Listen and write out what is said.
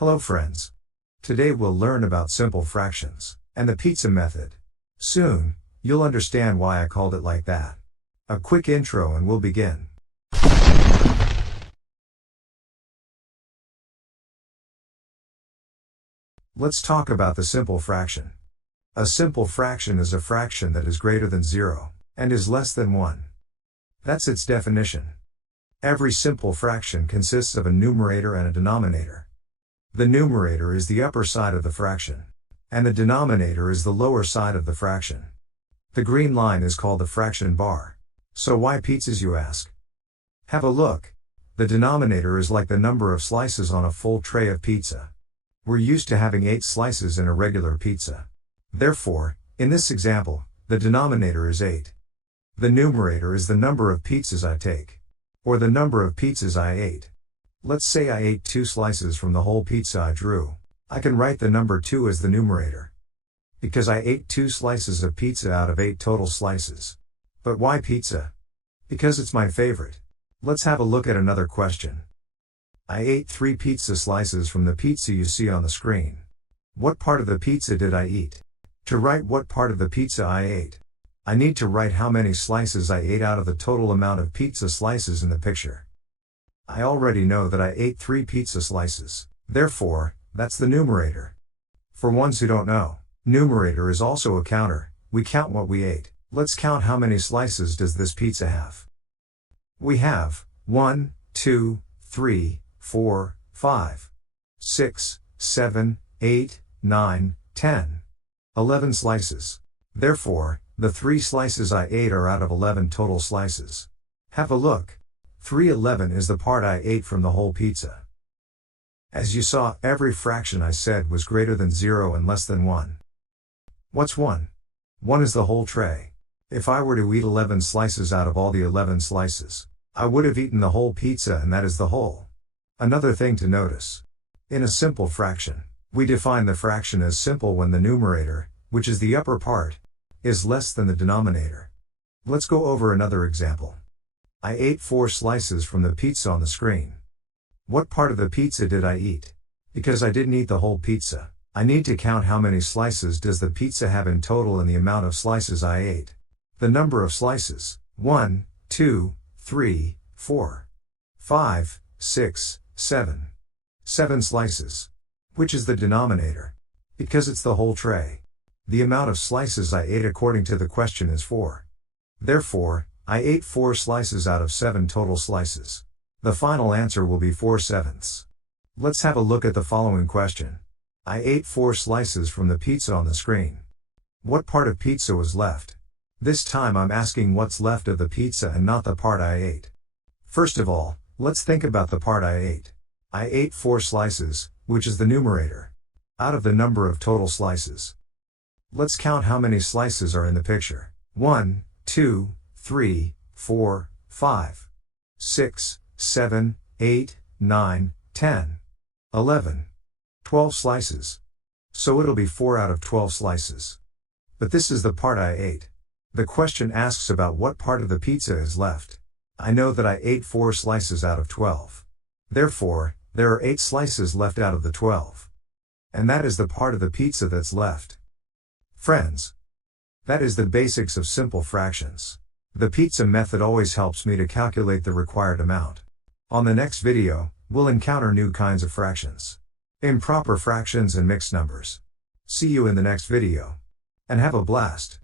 Hello friends. Today we'll learn about simple fractions and the pizza method. Soon, you'll understand why I called it like that. A quick intro and we'll begin. Let's talk about the simple fraction. A simple fraction is a fraction that is greater than 0 and is less than 1. That's its definition. Every simple fraction consists of a numerator and a denominator. The numerator is the upper side of the fraction, and the denominator is the lower side of the fraction. The green line is called the fraction bar. So why pizzas, you ask? Have a look. The denominator is like the number of slices on a full tray of pizza. We're used to having 8 slices in a regular pizza. Therefore, in this example, the denominator is 8. The numerator is the number of pizzas I take, or the number of pizzas I ate. Let's say I ate 2 slices from the whole pizza I drew. I can write the number 2 as the numerator, because I ate 2 slices of pizza out of 8 total slices. But why pizza? Because it's my favorite. Let's have a look at another question. I ate 3 pizza slices from the pizza you see on the screen. What part of the pizza did I eat? To write what part of the pizza I ate, I need to write how many slices I ate out of the total amount of pizza slices in the picture. I already know that I ate 3 pizza slices. Therefore, that's the numerator. For ones who don't know, numerator is also a counter. We count what we ate. Let's count how many slices does this pizza have. We have 1, 2, 3, 4, 5, 6, 7, 8, 9, 10, 11 slices. Therefore, the 3 slices I ate are out of 11 total slices. Have a look. 3/11 is the part I ate from the whole pizza. As you saw, every fraction I said was greater than 0 and less than 1. What's 1? 1 is the whole tray. If I were to eat 11 slices out of all the 11 slices, I would have eaten the whole pizza, and that is the whole. Another thing to notice. In a simple fraction, we define the fraction as simple when the numerator, which is the upper part, is less than the denominator. Let's go over another example. I ate 4 slices from the pizza on the screen. What part of the pizza did I eat? Because I didn't eat the whole pizza, I need to count how many slices does the pizza have in total and the amount of slices I ate. The number of slices: 1, 2, 3, 4, 5, 6, 7. 7 slices. Which is the denominator? Because it's the whole tray. The amount of slices I ate according to the question is 4. Therefore, I ate 4 slices out of 7 total slices. The final answer will be 4/7. Let's have a look at the following question. I ate 4 slices from the pizza on the screen. What part of pizza was left? This time I'm asking what's left of the pizza and not the part I ate. First of all, let's think about the part I ate. I ate 4 slices, which is the numerator, out of the number of total slices. Let's count how many slices are in the picture. 1, 2, 3, 4, 5, 6, 7, 8, 9, 10, 11, 12 slices. So it'll be 4 out of 12 slices. But this is the part I ate. The question asks about what part of the pizza is left. I know that I ate 4 slices out of 12. Therefore, there are 8 slices left out of the 12. And that is the part of the pizza that's left. Friends, that is the basics of simple fractions. The pizza method always helps me to calculate the required amount. On the next video, we'll encounter new kinds of fractions, improper fractions and mixed numbers. See you in the next video. And have a blast.